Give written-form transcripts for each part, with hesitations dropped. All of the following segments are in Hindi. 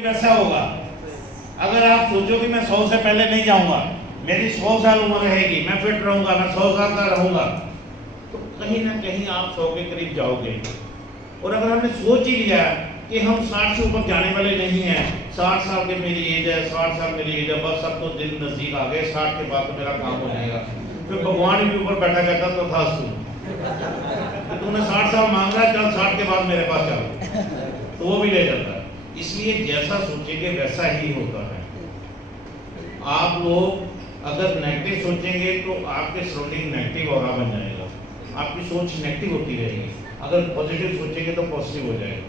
वैसा होगा। अगर आप सोचो कि मैं 100 से पहले नहीं जाऊंगा, मेरी 100 साल उम्र रहेगी, मैं फिट रहूंगा, मैं 100 साल का रहूंगा, तो कहीं ना कहीं आप 100 के करीब जाओगे। और अगर हमने सोच ही लिया कि हम 60 से ऊपर जाने वाले नहीं हैं, 60 साल के मेरी एज है, 60 साल मेरी एज है, बस अब तो दिन नजदीक आ गए, 60 के बाद तो मेरा काम हो जाएगा, फिर भगवान भी ऊपर बैठा कहता तो था तूने 60 साल मांग रहा है, चल 60 के बाद मेरे पास चल, तो वो भी ले जाता है। इसलिए जैसा सोचेंगे वैसा ही होता है। आप लोग अगर नेगेटिव सोचेंगे तो आपके सराउंडिंग नेगेटिव ऑरा बन जाएगा, आपकी सोच नेगेटिव होती रहेगी। अगर पॉजिटिव सोचेंगे तो पॉजिटिव हो जाएगा।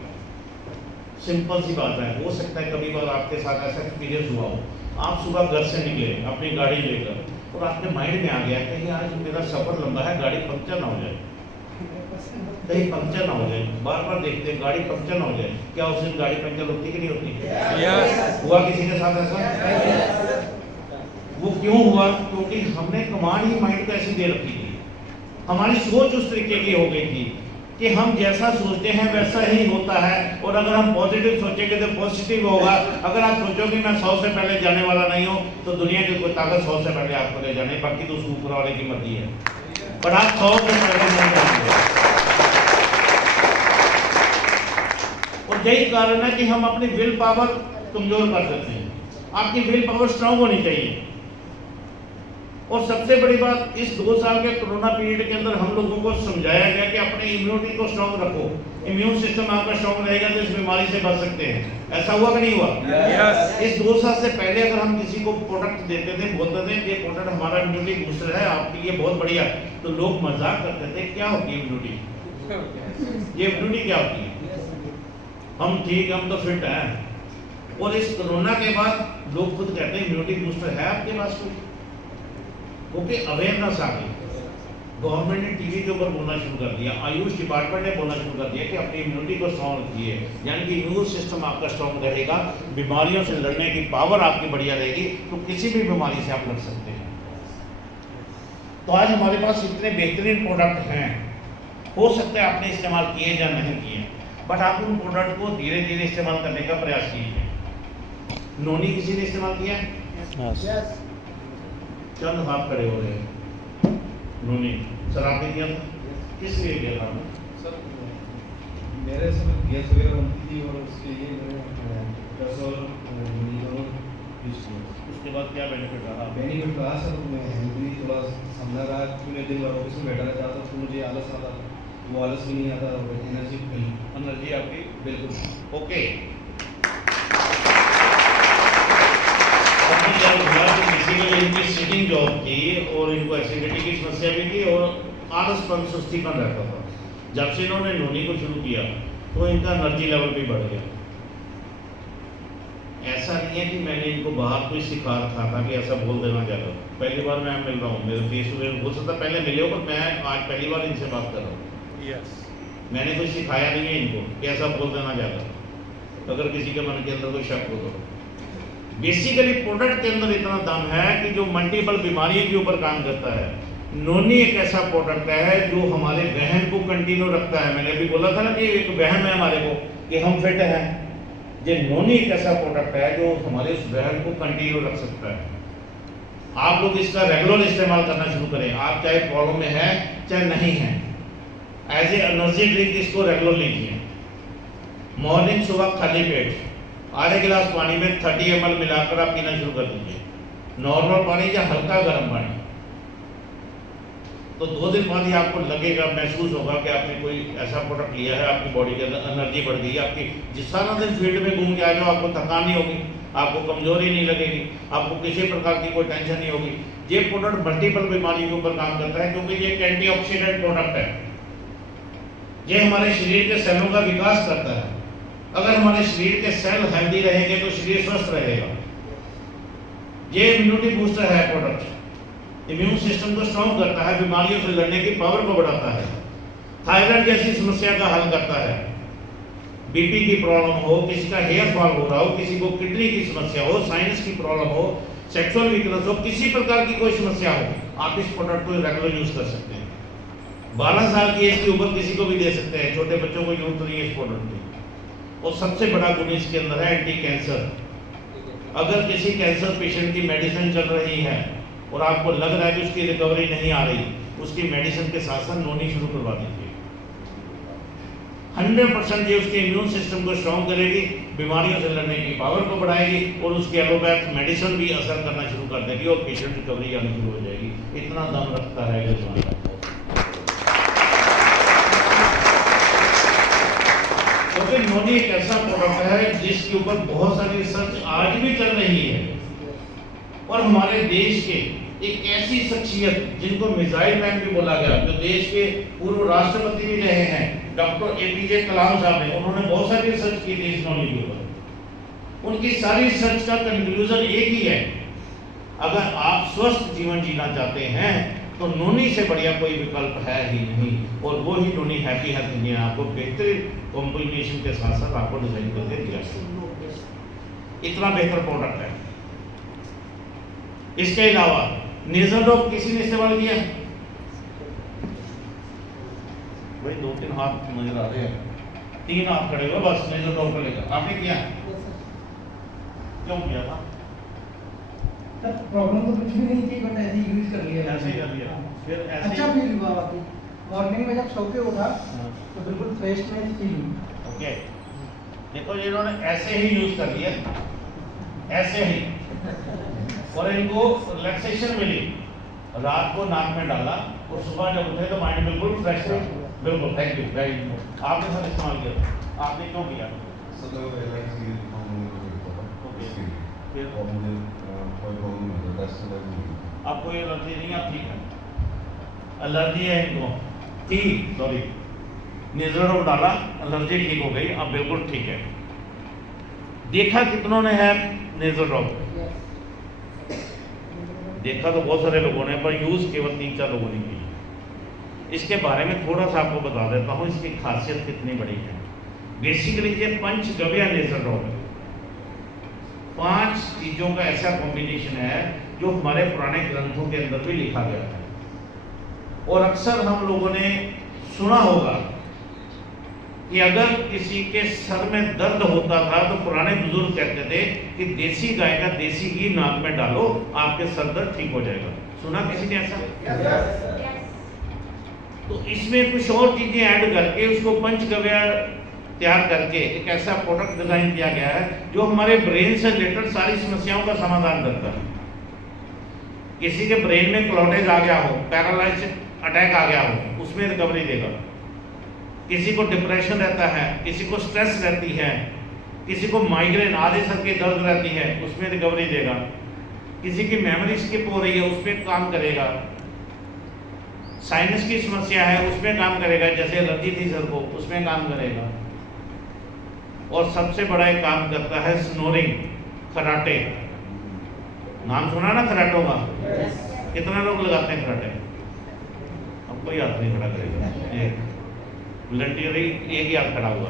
सिंपल सी बात है। हो सकता है कभी बार आपके साथ ऐसा एक्सपीरियंस हुआ हो, आप सुबह घर से निकले अपनी गाड़ी लेकर और आपके माइंड में आ गया कि आज मेरा सफर लंबा है, गाड़ी पंक्चर ना हो जाए, कहीं पंक्चर ना हो जाए। बार बार देखते हैं गाड़ी पंक्चर ना हो जाए। क्या उस दिन गाड़ी पंक्चर होती कि नहीं होती? yes. हुआ किसी के साथ ऐसा? वो क्यों हुआ? क्योंकि हमने कमांड ही माइंड को ऐसी दे रखी थी, हमारी सोच उस तरीके की हो गई थी कि हम जैसा सोचते हैं वैसा ही होता है। और अगर हम पॉजिटिव सोचेंगे तो पॉजिटिव होगा। अगर आप सोचोगे मैं 100 से पहले जाने वाला नहीं हूँ, तो दुनिया की कोई ताकत 100 से पहले आपको ले जाने, बाकी तो ऊपर वाले की मर्जी है, पर आप 100 से पहले नहीं जाएंगे। और यही कारण है कि हम अपनी विल पावर कमजोर कर देते हैं। आपकी विल पावर स्ट्रांग होनी चाहिए। और सबसे बड़ी बात, इस 2 साल के कोरोना पीरियड के अंदर हम लोगों को समझाया गया कि अपने इम्यूनिटी को स्ट्रांग रखो। इम्यून सिस्टम आपका स्ट्रांग रहेगा तो इस बीमारी से बच सकते हैं। ऐसा हुआ कि नहीं हुआ? yes. इस 2 साल से पहले अगर हम किसी को प्रोडक्ट देते थे, बोलते थे ये प्रोडक्ट हमारा इम्यूनिटी बूस्टर है, आपके लिए बहुत बढ़िया, तो लोग मजाक करते थे क्या होती है इम्यूनिटी, ये इम्यूनिटी क्या होती है, हम ठीक, हम तो फिट हैं। और इस कोरोना के बाद लोग खुद कहते हैं इम्यूनिटी बूस्टर है आपके पास कोई, क्योंकि अवेयरनेस आ गई। गवर्नमेंट ने टीवी के ऊपर बोलना शुरू कर दिया, आयुष डिपार्टमेंट ने बोलना शुरू कर दिया कि अपनी इम्यूनिटी को स्ट्रॉन्ग रखिए, यानी कि इम्यून सिस्टम आपका स्ट्रॉन्ग रहेगा, बीमारियों से लड़ने की पावर आपकी बढ़िया रहेगी, तो किसी भी बीमारी से आप लड़ सकते हैं। तो आज हमारे पास इतने बेहतरीन प्रोडक्ट हैं, हो सकता है आपने इस्तेमाल किए या नहीं किए, बट आप उन प्रोडक्ट को धीरे धीरे इस्तेमाल करने का प्रयास कीजिए। नोनी किसी ने इस्तेमाल किया है? चंद हाथ खड़े हो रहे हैं। नोनी सर आपने किया था? किस लिए किया था? सर मेरे से गैस वगैरह बनती थी और उसके लिए उसके बाद क्या बेनिफिट रहा? बेनिफिट रहा सर, मैं हेल्थली थोड़ा समझा रहा कि मैं दिन भर ऑफिस में बैठा रहता था तो मुझे आलस आता, वो आलस भी नहीं आता, एनर्जी आपकी बिल्कुल ओके। इनकी सिटिंग जॉब थी और इनको एसिडिटी की समस्या भी थी और आलसपन सुस्तीपन रहता था। जब से इन्होंने नोनी को शुरू किया तो इनका एनर्जी लेवल भी बढ़ गया। ऐसा नहीं है कि मैंने इनको बाहर कोई सिखा रखा था कि ऐसा बोल देना ज़्यादा। पहली बार मैं मिल रहा हूँ, मेरे फेस में हो सकता पहले मिले हो, पर मैं आज पहली बार इनसे बात कर रहा हूँ। yes. मैंने कुछ सिखाया नहीं है इनको कि ऐसा बोल देना ज़्यादा, अगर किसी के मन के अंदर कोई शक हो तो। बेसिकली प्रोडक्ट के अंदर इतना दम है कि जो मल्टीपल बीमारियों के ऊपर काम करता है। नोनी एक ऐसा प्रोडक्ट है जो हमारे वहन को कंटिन्यू रखता है। मैंने अभी बोला था ना कि एक वहन है हमारे को कि हम फिट हैं, ये नोनी एक ऐसा प्रोडक्ट है जो हमारे उस वहन को कंटिन्यू रख सकता है। आप लोग इसका रेगुलर इस्तेमाल करना शुरू करें, आप चाहे प्रॉब्लम में है चाहे नहीं है। एज ए एनर्जी ड्रिंक इसको रेगुलर लीजिए। मॉर्निंग सुबह खाली पेट आधे गिलास पानी में 30 ml मिलाकर आप पीना शुरू कर दीजिए, नॉर्मल पानी या हल्का गर्म पानी। तो 2 दिन बाद ही आपको लगेगा, महसूस होगा कि आपने कोई ऐसा प्रोडक्ट लिया है, आपकी बॉडी के अंदर एनर्जी बढ़ गई, आपकी जिस सारा दिन फील्ड में घूम के आ जाओ आपको थकान नहीं होगी, आपको कमजोरी नहीं लगेगी, आपको किसी प्रकार की कोई टेंशन नहीं होगी। ये प्रोडक्ट मल्टीपल बीमारी के ऊपर काम करता है क्योंकि ये एक एंटीऑक्सीडेंट प्रोडक्ट है। ये हमारे शरीर के सेलों का विकास करता है। अगर हमारे शरीर के सेल हेल्दी रहेंगे तो शरीर स्वस्थ रहेगा। ये इम्यूनिटी बूस्टर है प्रोडक्ट, इम्यून सिस्टम को स्ट्रॉन्ग करता है, बीमारियों से लड़ने की पावर को बढ़ाता है, थायराइड जैसी समस्या का हल करता है। बीपी की प्रॉब्लम हो, किसी का हेयर फॉल हो रहा हो, किसी को किडनी की समस्या हो, साइनस की प्रॉब्लम हो, सेक्सुअल वीकनेस हो, किसी प्रकार की कोई समस्या हो, आप इस प्रोडक्ट को रेगुलर यूज कर सकते हैं। 12 साल की एज के ऊपर किसी को भी दे सकते हैं, छोटे बच्चों को यूज नहीं है इस प्रोडक्ट की। और सबसे बड़ा गुण इसके अंदर है एंटी कैंसर। अगर किसी कैंसर पेशेंट की मेडिसिन चल रही है और आपको लग रहा है कि उसकी रिकवरी नहीं आ रही, उसकी मेडिसिन के साथ साथ नोनी शुरू करवा दीजिए। 100% ये उसके इम्यून सिस्टम को स्ट्रॉन्ग करेगी, बीमारियों से लड़ने की पावर को बढ़ाएगी और उसकी एलोपैथ मेडिसिन भी असर करना शुरू कर देगी और पेशेंट रिकवरी आनी शुरू हो जाएगी। इतना दम रखता है गजवान। क्योंकि नोनी एक ऐसा प्रोडक्ट है जिसके ऊपर बहुत सारी रिसर्च आज भी चल रही है और हमारे देश के एक ऐसी शख्सियत जिनको मिसाइल मैन भी बोला गया, जो देश के पूर्व राष्ट्रपति भी रहे हैं, डॉक्टर APJ कलाम साहब ने, उन्होंने बहुत सारी रिसर्च की थी इस नोनी के ऊपर। उनकी सारी रिसर्च का कंक्लूजन एक ही है, अगर आप स्वस्थ जीवन जीना चाहते हैं तो नोनी से बढ़िया कोई विकल्प है ही नहीं। और वो ही नोनी हैप्पी हेल्थ ने आपको बेहतरीन कॉम्बिनेशन के साथ साथ आपको डिजाइन करके दिया। इतना बेहतर प्रोडक्ट है। इसके अलावा नेजल ड्रॉप किसी ने इस्तेमाल किया? भाई 2-3 हाथ नजर आ रहे हैं, 3 हाथ खड़े हुए बस नेजल ड्रॉप को लेकर। आपने किया? क्यों किया था? प्रॉब्लम तो कुछ भी नहीं थी, बट ऐसे ही यूज कर लिया। ऐसे ही कर लिया, फिर ऐसे अच्छा फील हुआ। बाकी मॉर्निंग में जब सो के उठा तो बिल्कुल फ्रेशनेस फील हुई। ओके, देखो ये इन्होंने ऐसे ही यूज कर लिया, ऐसे ही, और इनको रिलैक्सेशन मिली। रात को नाक में डाला और सुबह जब उठे तो माइंड बिल्कुल फ्रेश था। बिल्कुल, थैंक यू, वेरी गुड। आपने सर इस्तेमाल किया, आपने क्यों किया? फिर आपको ये एलर्जी नहीं है? ठीक है, एलर्जी है इनको, ठीक, सॉरी, नेजल ड्रॉप डाला, एलर्जी ठीक हो गई, अब बिल्कुल ठीक है। देखा कितनों ने है नेजल ड्रॉप? देखा तो बहुत सारे लोगों ने, पर यूज केवल 3-4 लोगों ने की। इसके बारे में थोड़ा सा आपको बता देता हूँ, इसकी खासियत कितनी बड़ी है। बेसिकली ये पंचगव्य नेजल ड्रॉप है। 5 चीजों का ऐसा कॉम्बिनेशन है जो हमारे पुराने ग्रंथों के अंदर भी लिखा गया है। और अक्सर हम लोगों ने सुना होगा कि अगर किसी के सर में दर्द होता था तो पुराने बुजुर्ग कहते थे कि देसी गाय का देसी घी नाक में डालो, आपके सर दर्द ठीक हो जाएगा। सुना किसी ने ऐसा? तो इसमें कुछ और चीजें ऐड करके उसको पंचगव्य तैयार करके एक ऐसा प्रोडक्ट डिजाइन किया गया है जो हमारे ब्रेन से रिलेटेड सारी समस्याओं का समाधान करता है। किसी के ब्रेन में क्लॉटेज आ गया हो, पैरालाइज अटैक आ गया हो, उसमें रिकवरी देगा। किसी को डिप्रेशन रहता है, किसी को स्ट्रेस रहती है, किसी को माइग्रेन आधे सर की दर्द रहती है, उसमें रिकवरी देगा। किसी की मेमोरी स्किप हो रही है, उसमें काम करेगा। साइनस की समस्या है, उसमें काम करेगा, जैसे एलर्जी थी सर को, उसमें काम करेगा। और सबसे बड़ा एक काम करता है स्नोरिंग, खराटे। नाम सुना ना खराटों का? कितना लोग लगाते हैं खराटे? अब कोई हाथ नहीं खड़ा करेगा, ये वॉलंटियरी एक ही हाथ खड़ा हुआ।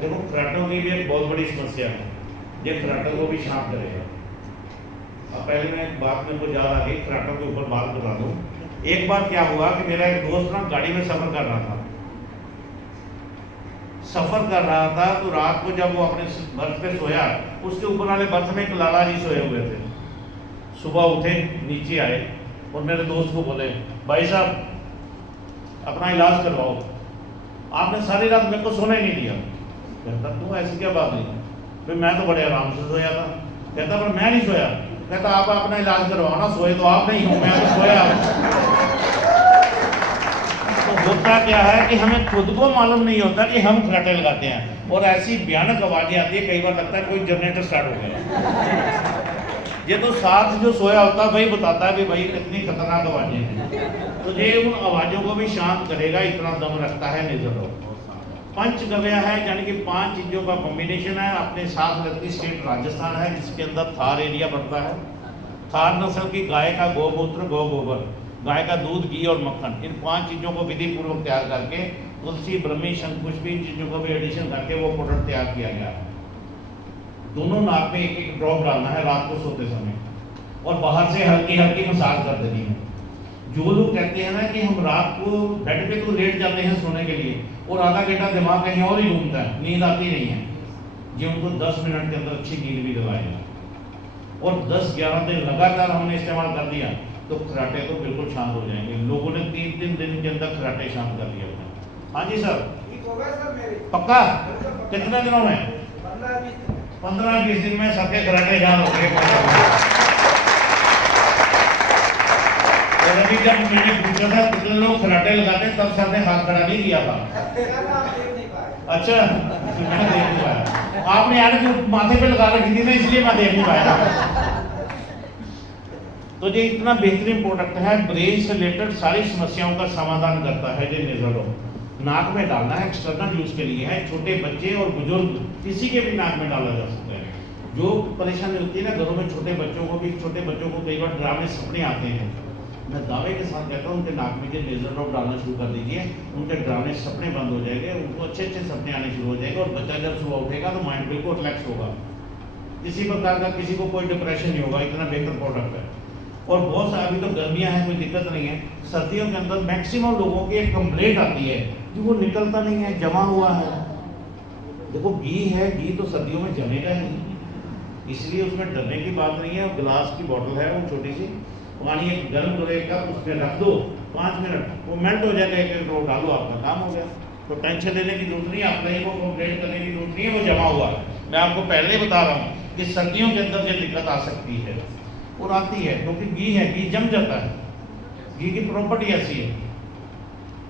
देखो खराटों की भी एक बहुत बड़ी समस्या है, ये खराटों को भी शांत करेगा। अब पहले मैं एक बात मेरे को याद आ गई, खराटों के ऊपर बात बता दूं। एक बार क्या हुआ कि मेरा एक दोस्त ना गाड़ी में सफर कर रहा था, तो रात को जब वो अपने बर्थ पे सोया, उसके ऊपर वाले बर्थ में एक लाला जी सोए हुए थे। सुबह उठे, नीचे आए और मेरे दोस्त को बोले, भाई साहब अपना इलाज करवाओ। आपने सारी रात मेरे को सोने नहीं दिया। कहता तू ऐसी क्या बात नहीं? फिर मैं तो बड़े आराम से सोया था। कहता पर मैं नहीं सोया। कहता आप अपना इलाज करवाओ ना, सोए तो आप नहीं हो, मैं तो सोया। तो होता क्या है कि हमें खुद को मालूम नहीं होता कि हम खराटे लगाते हैं और ऐसी भयानक आवाजें आती है, कई बार लगता है कोई जनरेटर स्टार्ट हो गया। ये तो साथ जो सोया होता है वही बताता है कि भाई कितनी खतरनाक आवाजें हैं। तो ये उन आवाजों को भी शांत करेगा, इतना दम रखता है नेजल ड्रॉप। पंचगव्य है, यानी कि 5 चीजों का कॉम्बिनेशन है। अपने साथ लगती स्टेट राजस्थान है, जिसके अंदर थार एरिया पड़ता है। थार नस्ल की गाय का गोमूत्र, गौ गोबर, गाय का दूध, घी और मक्खन, इन 5 चीजों को विधि पूर्वक तैयार करके तुलसी, ब्रह्मी, शंकुश भी इन चीजों को भी एडिशन करके वो प्रोडक्ट तैयार किया गया है। दोनों नाक में एक एक ड्रॉप डालना है रात को सोते समय, और बाहर से हल्की हल्की मसाज कर देनी है। जो लोग कहते हैं ना कि हम रात को बेड पे तो लेट जाते हैं सोने के लिए और आधा घंटा दिमाग कहीं और ही घूमता है, नींद आती नहीं है, ये उनको 10 मिनट के अंदर अच्छी नींद भी दिलाएगा। और 10-11 दिन लगातार हमने इस्तेमाल कर दिया तो खराटे तो बिल्कुल शांत हो जाएंगे। लोगों ने 3-3 दिन के अंदर खराटे शांत कर दिया था। हाँ जी सर, ठीक हो गया सर मेरे। पक्का? कितने दिनों में? 15-20 दिन में सबके खराटे शांत हो गए। और अभी जब मैंने पूछा था कितने लोग खराटे लगाते हैं तब सर ने हाथ खड़ा नहीं किया था। अच्छा, मैं देख नहीं पाया। आपने यार जो माथे पे लगा रखी थी ना, इसलिए मैं देख नहीं पाया। तो ये इतना बेहतरीन प्रोडक्ट है, ब्रेन से रिलेटेड सारी समस्याओं का समाधान करता है। ये नेज़ल ड्रॉप नाक में डालना है, एक्सटर्नल यूज के लिए है। छोटे बच्चे और बुजुर्ग किसी के भी नाक में डाला जा सकता है। जो परेशानी होती है ना घरों में, छोटे बच्चों को कई बार डरावने सपने आते हैं। मैं दावे के साथ कहता हूँ उनके नाक में जो नेज़ल ड्रॉप डालना शुरू कर दीजिए, उनके डरावने सपने बंद हो जाएंगे, उनको अच्छे अच्छे सपने आने शुरू हो जाएंगे। और बच्चा जब सुबह उठेगा तो माइंड बिल्कुल रिलैक्स होगा, किसी प्रकार का किसी को कोई डिप्रेशन नहीं होगा। इतना बेहतर प्रोडक्ट है। और बहुत सारे, अभी तो गर्मियाँ हैं, कोई दिक्कत नहीं है। सर्दियों के अंदर मैक्सिमम लोगों की एक कंप्लेंट आती है कि वो निकलता नहीं है, जमा हुआ है। देखो घी है, घी तो सर्दियों में जमेगा ही, इसलिए उसमें डरने की बात नहीं है। गिलास की बोतल है वो छोटी सी, पानी एक गर्म करेगा उसमें रख दो 5 मिनट, वो मेल्ट हो जाएगा, एक लो डालो, आपका काम हो गया। तो टेंशन लेने की जरूरत नहीं, आप कहीं को कंप्लेंट करने की जरूरत नहीं है, वो जमा हुआ है। मैं आपको पहले ही बता रहा हूँ कि सर्दियों के अंदर ये दिक्कत आ सकती है और आती है, क्योंकि घी है, घी जम जाता है, घी की प्रॉपर्टी ऐसी है।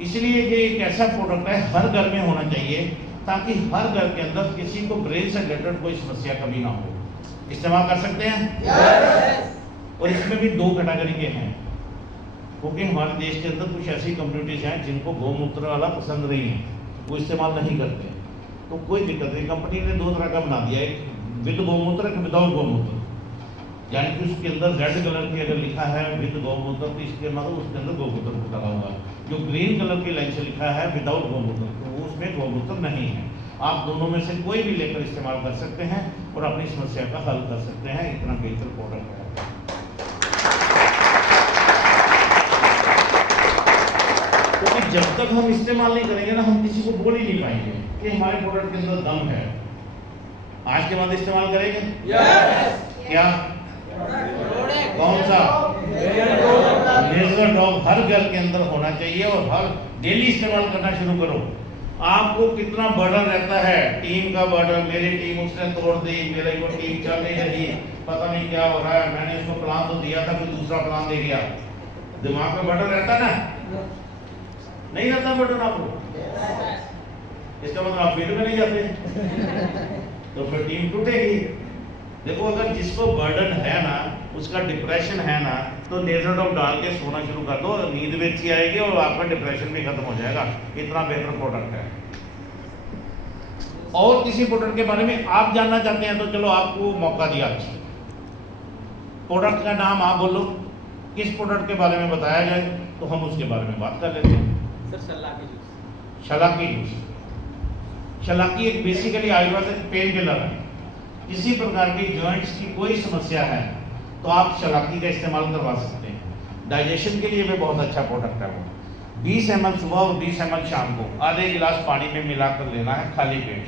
इसलिए ये एक ऐसा प्रोडक्ट है हर घर में होना चाहिए, ताकि हर घर के अंदर किसी को ब्रेन से रिलेटेड कोई समस्या कभी ना हो। इस्तेमाल कर सकते हैं। और इसमें भी 2 कैटेगरी के हैं, क्योंकि हमारे देश के अंदर कुछ ऐसी कम्युनिटीज हैं जिनको गौमूत्र वाला पसंद नहीं है, वो इस्तेमाल नहीं करते। तो कोई दिक्कत नहीं, कंपनी ने 2 तरह का बना दिया, एक विद गौमूत्र, एक विदाउट गौमूत्र। यानी कि उसके अंदर रेड कलर की अगर लिखा है विद गौमूत्र तो इसके मतलब उसके अंदर गौमूत्र डाला हुआ है। जो ग्रीन कलर की लाइन से लिखा है विदाउट गौमूत्र, तो वो उसमें गौमूत्र नहीं है। आप दोनों में से कोई भी लेकर इस्तेमाल कर सकते हैं और अपनी समस्या का हल कर सकते हैं। इतना बेहतर प्रोडक्ट है। क्योंकि जब तक हम इस्तेमाल नहीं करेंगे ना, हम किसी को बोल ही नहीं पाएंगे कि हमारे प्रोडक्ट के अंदर दम है। आज के बाद इस्तेमाल करेंगे? क्या? कौन सा? नेज़ल ड्रॉप हर घर के अंदर होना चाहिए और हर डेली इस्तेमाल करना शुरू करो। आपको कितना बर्डन रहता है, टीम का बर्डन, मेरी टीम उसने तोड़ दी, मेरी वो टीम चल नहीं रही, पता नहीं क्या हो रहा है, मैंने इसको प्लान तो दिया था, कोई दूसरा प्लान दे गया। दिमाग में बर्डन रहता है ना? नहीं रहता बर्डन आपको? इसका मतलब आप फील्ड में नहीं जाते तो फिर टीम टूटेगी। देखो, अगर जिसको बर्डन है ना, उसका डिप्रेशन है ना, तो नेज़ल ड्रॉप डाल के सोना शुरू कर दो, नींद भी अच्छी आएगी और आपका डिप्रेशन भी खत्म हो जाएगा। इतना बेहतर प्रोडक्ट है। और किसी प्रोडक्ट के बारे में आप जानना चाहते हैं तो चलो आपको मौका दिया। प्रोडक्ट का नाम आप बोलो, किस प्रोडक्ट के बारे में बताया जाए तो हम उसके बारे में बात कर लेते हैं। Sir Shallaki juice. Shallaki juice, Shallaki एक बेसिकली आयुर्वेदिक पेन किलर है। किसी प्रकार की जॉइंट्स की कोई समस्या है तो आप शलाकी का इस्तेमाल करवा सकते हैं। डाइजेशन के लिए भी बहुत अच्छा प्रोडक्ट है वो। 20 ml सुबह और 20 ml शाम को आधे गिलास पानी में मिलाकर लेना है खाली पेट,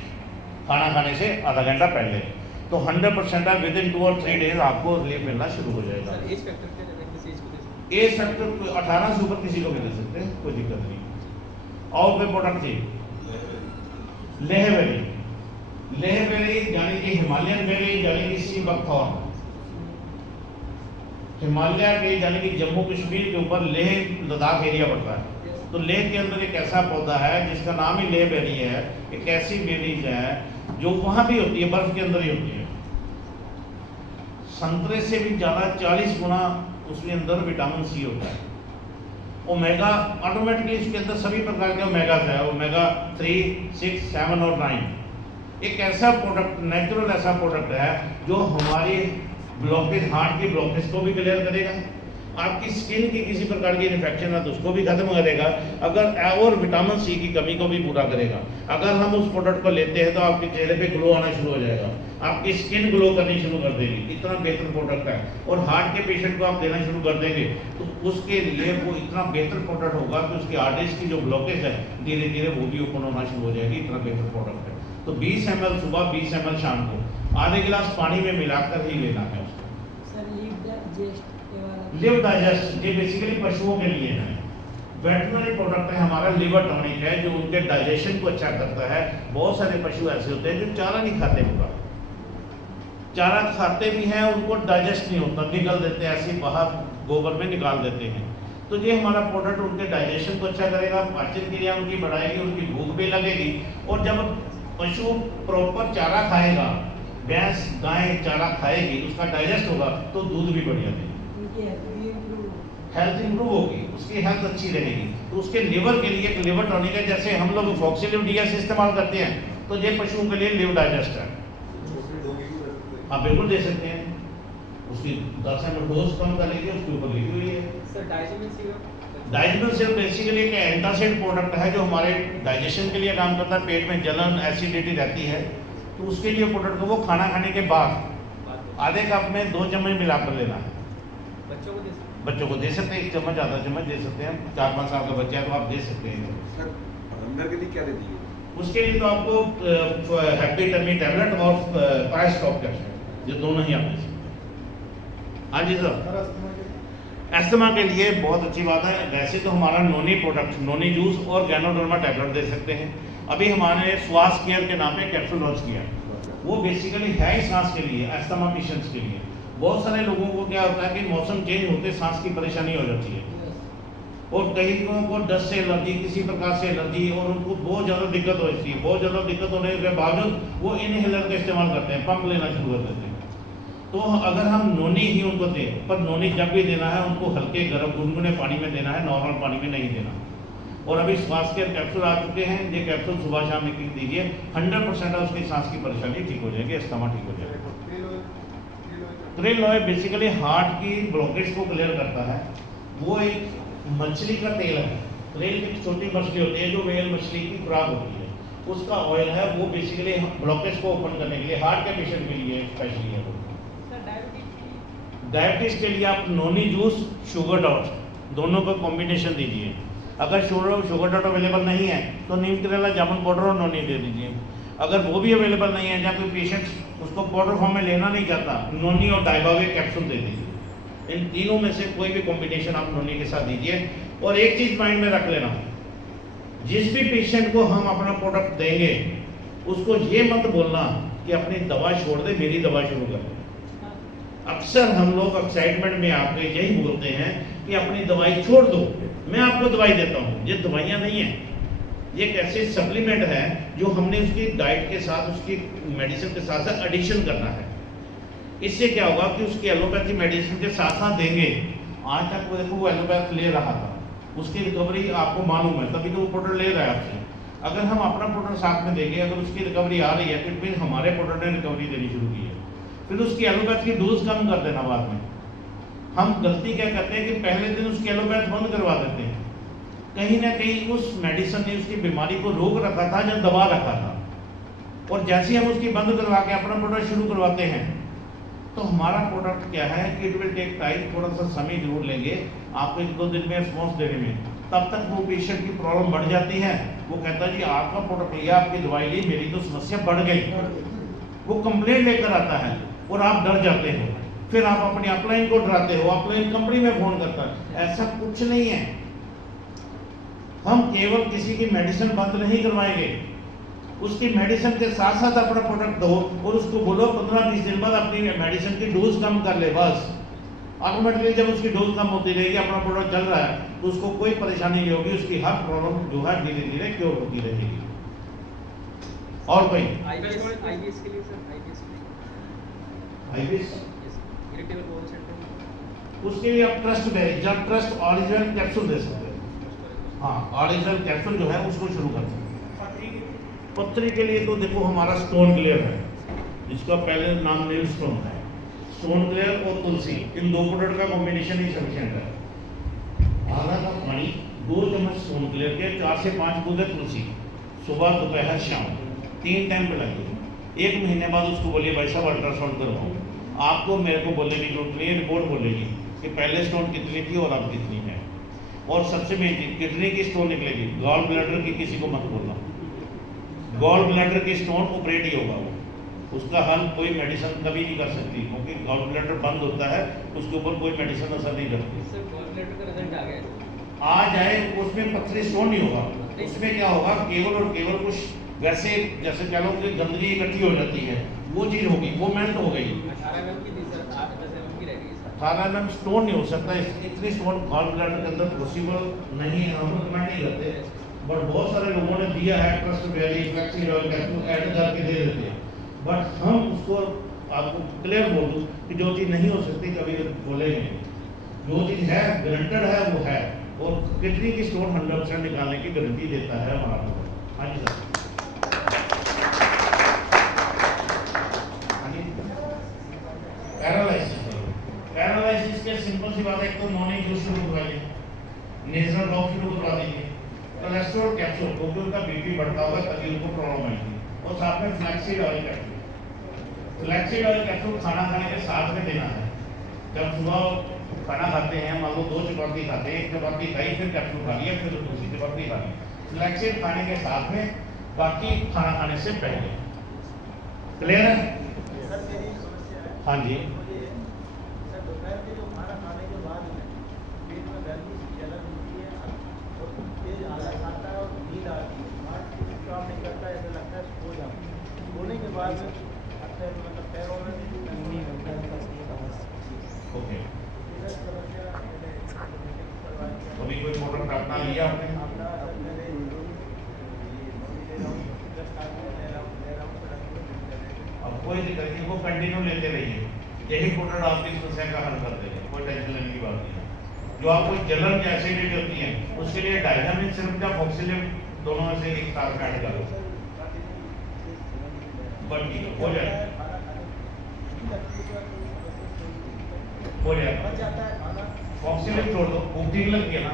खाना खाने से आधा घंटा पहले। तो 100% है, विद इन 2 और 3 डेज आपको रिलीफ मिलना शुरू हो जाएगा। सर एज फैक्टर क्या है? किस एज को दे सकते एज फैक्टर 18 से ऊपर किसी को भी दे सकते हैं, कोई दिक्कत नहीं। और कोई प्रोडक्ट थी लेहबेरी, लेहबेरी यानी कि हिमालयन बेरी यानी कि सी बकथॉर्न। हिमालय के यानी कि जम्मू कश्मीर के ऊपर लेह लद्दाख एरिया पड़ता है। तो लेह के अंदर एक ऐसा पौधा है जिसका नाम ही लेह बेरी है। एक ऐसी बेरीज है जो वहां भी होती है, बर्फ के अंदर ही होती है। संतरे से भी ज़्यादा 40 गुना उसके अंदर विटामिन सी होता है। ओमेगा ऑटोमेटिकली इसके अंदर सभी प्रकार के ओमेगा है, ओमेगा 3, 6, 7 और 9। एक ऐसा प्रोडक्ट, नेचुरल ऐसा प्रोडक्ट है जो हमारी ब्लॉकेज, हार्ट की ब्लॉकेज को भी क्लियर करेगा, आपकी स्किन की किसी प्रकार की इन्फेक्शन है तो उसको भी खत्म करेगा, अगर और विटामिन सी की कमी को भी पूरा करेगा। अगर हम उस प्रोडक्ट को लेते हैं तो आपके चेहरे पे ग्लो आना शुरू हो जाएगा, आपकी स्किन ग्लो करनी शुरू कर देगी। इतना बेहतर प्रोडक्ट है। और हार्ट के पेशेंट को आप देना शुरू कर देंगे तो उसके लिए वो इतना बेहतर प्रोडक्ट होगा कि उसकी आर्टरीज की जो ब्लॉकेज है धीरे धीरे वो भी ओपन होना शुरू हो जाएगी। इतना बेहतर प्रोडक्ट है। तो 20 ml सुबह 20 ml शाम को, आधे गिलास पानी में मिलाकर ही लेना है उसको। सर लिव डाइजेस्ट ये बेसिकली पशुओं के लिए है। वेटनरी प्रोडक्ट है हमारा लिवर टॉनिक है, जो उनके डाइजेशन को अच्छा करता है। बहुत सारे पशु ऐसे होते हैं जो चारा नहीं खाते होगा, चारा खाते भी हैं, उनको डाइजेस्ट नहीं होता, निकल देते हैं ऐसे ही बाहर गोबर में निकाल देते हैं। तो ये हमारा प्रोडक्ट उनके डाइजेशन को अच्छा करेगा, पाचन क्रिया उनकी बढ़ाएगी, उनकी भूख भी लगेगी। और जब पशु प्रॉपर चारा खाएगा, भैंस गाय चारा खाएगी, उसका डाइजेस्ट होगा तो दूध भी बढ़िया देगी, हेल्थ इंप्रूव होगी, उसकी हेल्थ अच्छी रहेगी। तो उसके लिवर के लिए एक लिवर टॉनिक है, जैसे हम लोग फॉक्सीलिव डीएस इस्तेमाल करते हैं, तो ये पशुओं के लिए लिव डाइजेस्ट है। हाँ बिल्कुल दे सकते हैं, उसकी 10 ml डोज कम करेगी, उसके ऊपर लिखी हुई है। सर डाइजेशन सिरप, डाइजेबल सिरप बेसिकली एक एंटासिड प्रोडक्ट है जो हमारे डाइजेशन के लिए काम करता है। पेट में जलन एसिडिटी रहती है तो उसके लिए प्रोडक्ट को वो खाना खाने के बाद आधे कप में 2 चम्मच मिलाकर लेना है। बच्चों को दे सकते बच्चों को दे सकते हैं, 1 चम्मच आधा चम्मच दे सकते हैं। 4-5 साल का बच्चा है तो आप दे सकते हैं। सर रंगर के लिए क्या देती है? उसके लिए तो आपको हैप्पी टमी टैबलेट और पायस्टॉप कैप्सूल, ये दोनों ही आप दे सकते हैं। हाँ जी सर, एस्थमा के लिए बहुत अच्छी बात है। वैसे तो हमारा नोनी प्रोडक्ट, नोनी जूस और गैनोडर्मा टैबलेट दे सकते हैं। अभी हमारे श्वास केयर के नाम पे कैप्सूल लॉन्च किया, वो बेसिकली है ही सांस के लिए, एस्थमा पेशेंट्स के लिए। बहुत सारे लोगों को क्या होता है कि मौसम चेंज होते सांस की परेशानी हो जाती है, और कई लोगों को डस्ट से एलर्जी, किसी प्रकार से एलर्जी, और उनको बहुत ज़्यादा दिक्कत होती है। बहुत ज़्यादा दिक्कत होने के बावजूद वो इनहेलर का इस्तेमाल करते हैं, पंप लेना शुरू कर देते हैं। तो अगर हम नोनी ही उनको दें, पर नोनी जब भी देना है उनको हल्के गर्म गुनगुने पानी में देना है, नॉर्मल पानी में नहीं देना। और अभी श्वास के कैप्सूल आ चुके हैं, ये कैप्सूल सुबह शाम निकल दीजिए, 100% उसकी सांस की परेशानी ठीक हो जाएगी, एस्थमा ठीक हो जाएगा। क्रिल ऑयल बेसिकली हार्ट की ब्लॉकेज को क्लियर करता है। वो एक मछली का तेल है, क्रिल एक छोटी मछली होती है जो व्हेल मछली की खुराक होती है, उसका ऑयल है। वो बेसिकली ब्लॉकेज को ओपन करने के लिए, हार्ट के पेशेंट के लिए स्पेशली है। डायबिटीज के लिए आप नोनी जूस, शुगर डॉट, दोनों का कॉम्बिनेशन दीजिए। अगर शुगर डॉट अवेलेबल नहीं है तो नीम करेला जामुन पाउडर और नोनी दे दीजिए। अगर वो भी अवेलेबल नहीं है, या कोई पेशेंट उसको पाउडर फॉर्म में लेना नहीं चाहता, नोनी और डाइबावे कैप्सूल दे दीजिए। इन तीनों में से कोई भी कॉम्बिनेशन आप नोनी के साथ दीजिए। और एक चीज़ माइंड में रख लेना, जिस भी पेशेंट को हम अपना प्रोडक्ट देंगे उसको ये मत बोलना कि अपनी दवा छोड़ दे, मेरी दवा शुरू कर दे। अक्सर हम लोग एक्साइटमेंट में आके यही बोलते हैं कि अपनी दवाई छोड़ दो, मैं आपको दवाई देता हूँ। ये दवाइयाँ नहीं है, ये एक ऐसे सप्लीमेंट है जो हमने उसकी डाइट के साथ, उसकी मेडिसिन के साथ साथ एडिशन करना है। इससे क्या होगा कि उसकी एलोपैथी मेडिसिन के साथ साथ देंगे। आज तक वो देखो वो एलोपैथ ले रहा था, उसकी रिकवरी आपको मालूम है, तभी तो वो प्रोडक्ट ले रहा है आपसे। अगर हम अपना प्रोडक्ट साथ में देंगे, अगर उसकी रिकवरी आ रही है तो फिर हमारे प्रोडक्ट ने रिकवरी देनी शुरू की है, फिर उसकी एलोपैथ की डोज कम कर देना बाद में। हम गलती क्या करते हैं कि पहले दिन उसकी एलोपैथ बंद करवा देते हैं। कहीं ना कहीं उस मेडिसिन ने उसकी बीमारी को रोक रखा था या दबा रखा था, और जैसे हम उसकी बंद करवा के अपना प्रोडक्ट शुरू करवाते हैं तो हमारा प्रोडक्ट क्या है कि इट विल टेक टाइम, थोड़ा सा समय जरूर लेंगे आपको 1-2 दिन में रिस्पॉन्स देने में। तब तक वो पेशेंट की प्रॉब्लम बढ़ जाती है, वो कहता है जी आपका प्रोडक्ट लिया, आपकी दवाई ली, मेरी तो समस्या बढ़ गई। वो कंप्लेंट लेकर आता है और आप डर जाते हो, फिर आप अपनी अपलाइन को डराते हो, अपलाइन कंपनी में फोन करता है। ऐसा कुछ नहीं है, हम केवल किसी की मेडिसिन बंद नहीं करवाएंगे, उसकी मेडिसिन के साथ साथ अपना प्रोडक्ट दो और उसको बोलो 15-20 दिन बाद अपनी मेडिसिन की डोज कम कर ले। बस ऑटोमेटिकली जब उसकी डोज कम होती रहेगी, अपना प्रोडक्ट चल रहा है, तो उसको कोई परेशानी नहीं होगी, उसकी हर प्रॉब्लम जो है धीरे धीरे क्योर होती रहेगी। और कोई आईबीएस के लिए sir, IBS irritable bowel syndrome, उसके लिए आप ट्रस्ट जब ट्रस्ट ऑरिजिनल कैप्सूल दे सकते हैं। हाँ, ऑरिजिनल कैप्सूल जो है उसको शुरू करते हैं। पथरी के लिए तो देखो हमारा स्टोन क्लियर है, जिसका पहले नाम नील स्टोन है। स्टोन क्लियर और तुलसी, इन 2 प्रोडक्ट का कॉम्बिनेशन ही सफिशिएंट है। आधा कप पानी, 2 चम्मच स्टोन क्लियर के, 4 से 5 बूंदे तुलसी, सुबह दोपहर शाम 3 टाइम पिलाइए। 1 महीने बाद उसको बोलिए भाई साहब अल्ट्रासाउंड करवाओ, आपको मेरे को बोलेगी, डॉक्टर ये रिपोर्ट बोलेगी कि पहले स्टोन कितनी थी और अब कितनी है। और सबसे मेन चीज, किडनी की स्टोन निकलेगी, गॉल ब्लैडर की किसी को मत बोलना, गॉल ब्लैडर की स्टोन ऑपरेट ही होगा वो, उसका हल कोई मेडिसिन कभी नहीं कर सकती, क्योंकि गॉल ब्लैडर बंद होता है, उसके ऊपर कोई मेडिसिन असर नहीं करती। सर गॉल ब्लैडर का रिजल्ट आ गया है। आ जाए उसमें पथरी स्टोन नहीं होगा, उसमें क्या होगा, केवल और केवल कुछ वैसे जैसे कह लो कि गंदगी इकट्ठी हो जाती है, वो चीज़ होगी, वो मेल्ट हो गई। 18 mm की थी सर, 8 10 mm की रह गई सर। 18 mm स्टोन नहीं हो सकता, इतनी स्टोन गॉल ब्लैडर के अंदर पॉसिबल नहीं है, हम रिकमेंड नहीं करते, बट बहुत सारे लोगों ने दिया है, trust valley flexi oil capsule add करके दे देते हैं, बट हम उसको आपको क्लियर बोल दूँ कि जो चीज़ नहीं हो सकती कभी बोलेंगे, जो चीज़ है गारंटेड है वो है, और किडनी की स्टोन 100% निकालने की गारंटी देता है हमारा। हाँ जी सर। पैरालाइसिस के सिंपल सी बात है, एक तो मॉर्निंग जूस शुरू करवाइए, नेजल ड्रॉप शुरू करवा दीजिए, कोलेस्ट्रॉल कैप्सूल, क्योंकि उनका बीपी बढ़ता होगा तभी उनको प्रॉब्लम आएगी, और साथ में flaxseed oil capsule. Flaxseed oil capsule खाना खाने के साथ में देना है। जब सुबह खाना खाते हैं, मान लो 2 चपाती खाते हैं, 1 चपाती खाई फिर कैप्सूल खा लिया, फिर दूसरी चपाती खा ली, फ्लैक्सीड खाने के साथ में, बाकी खाना खाने से पहले। क्लियर है? सर मेरी समस्या है, हाँ जी। मुझे सर दोपहर के जो खाना खाने के बाद में पेट में गर्मी सी जलन होती है और तेज आलस आता है और नींद आती है, हाथ कुछ काम नहीं करता है, ऐसा लगता है सो जाऊँ, सोने के बाद अक्सर मतलब पैरों में ओके, इधर समस्या मैंने अभी कोई मोटर काटना लिया आपने? अपना मैंने ले रहा हूँ 10 साल में ले रहा हूँ अब कोई दिक्कत नहीं, वो कंटिन्यू लेते रहिए, यही प्रोडक्ट आपकी समस्या का हल कर देगा, कोई टेंशन लेने की बात नहीं है। जो आपको जलन या एसिडिटी होती है उसके लिए डायनामिक सिर्फ या फॉक्सिलिन दोनों में से एक साथ ऐड करो, बट ठीक है, हो जाएगा, हो जाएगा। फॉक्सिलिन छोड़ दो, भूख लग गया ना,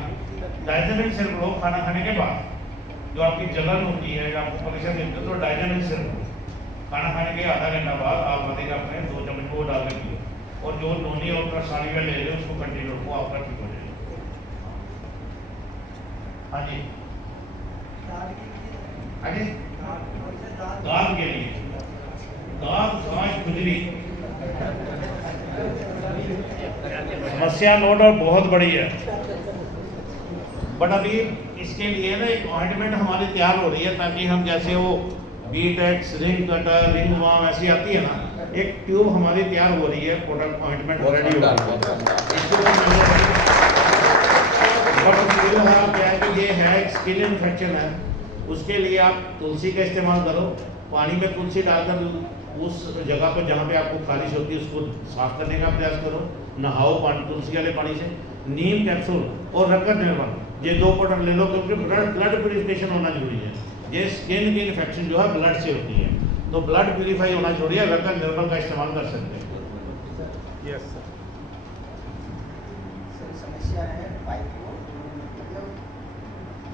डायनामिक सिर्फ लो खाना खाने के बाद, जो आपकी जलन होती है या आपको परेशानी देते तो डायनामिक सिर्फ लो, खाना खाने के आधा घंटा बाद आप बताएगा अपने 2 चम्मच वो डाल के पियो, और जो नोनी और प्रसारी में ले रहे उसको कंटिन्यू रखो, आपका ठीक हो जाएगा। हाँ जी, हाँ जी। दांत के लिए दांत सांस खुजली समस्या नो डाउट बहुत बड़ी है, बट अभी इसके लिए ना एक ऑइंटमेंट हमारी तैयार हो रही है, ताकि हम जैसे वो बीटेक्स, रिंग कटर, रिंग वाम ऐसी आती है ना, एक ट्यूब हमारी तैयार हो रही है, प्रोडक्ट ऑइंटमेंट ऑलरेडी हो रही है, बट फिलहाल क्या है कि ये है स्किन इन्फेक्शन है, उसके लिए आप तुलसी का इस्तेमाल करो, पानी में तुलसी डालकर उस जगह पर जहाँ पे आपको खारिश होती है उसको साफ करने का प्रयास करो, नहाओ पानी तुलसी वाले पानी से, नीम कैप्सूल और रगत निर्माण, ये 2 प्रोडक्ट ले लो, क्योंकि ब्लड प्यूरिफिकेशन होना जरूरी है। ये स्किन की इन्फेक्शन जो है ब्लड से होती है, तो ब्लड प्यूरिफाई होना जरूरी है, रगत निर्मल का इस्तेमाल कर सकते हैं। Yes sir. सर समस्या है पाइप को, मतलब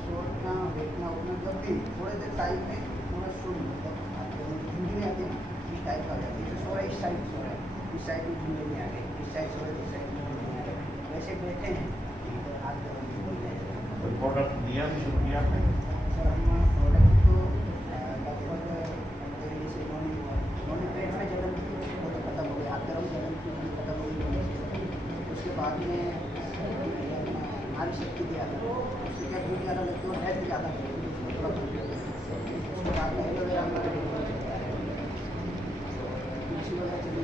सोना बैठना उठना जब भी थोड़े देर टाइम में थोड़ा सुन हिंदी में आते हैं इस टाइप का हो जाता है, सो रहा है इस साइड सो रहा है, इस साइड में झूले नहीं आ गए, इस साइड सो रहे इस साइड में झूले नहीं आ गए, वैसे बैठे हैं हाथ कोई प्रोडक्ट दिया भी शुरू किया आपने? सर हम प्रोडक्ट तो लगभग जैसे नॉन पेट में जलन थी वो तो खत्म हो गया, हाथ गर्म जलन थी खत्म हो गई, उसके बाद में नारी शक्ति दिया था, उससे क्या भूख ज़्यादा लगती है, हेल्थ ज़्यादा उसके बाद में एलोवेरा तुलसी वगैरह चली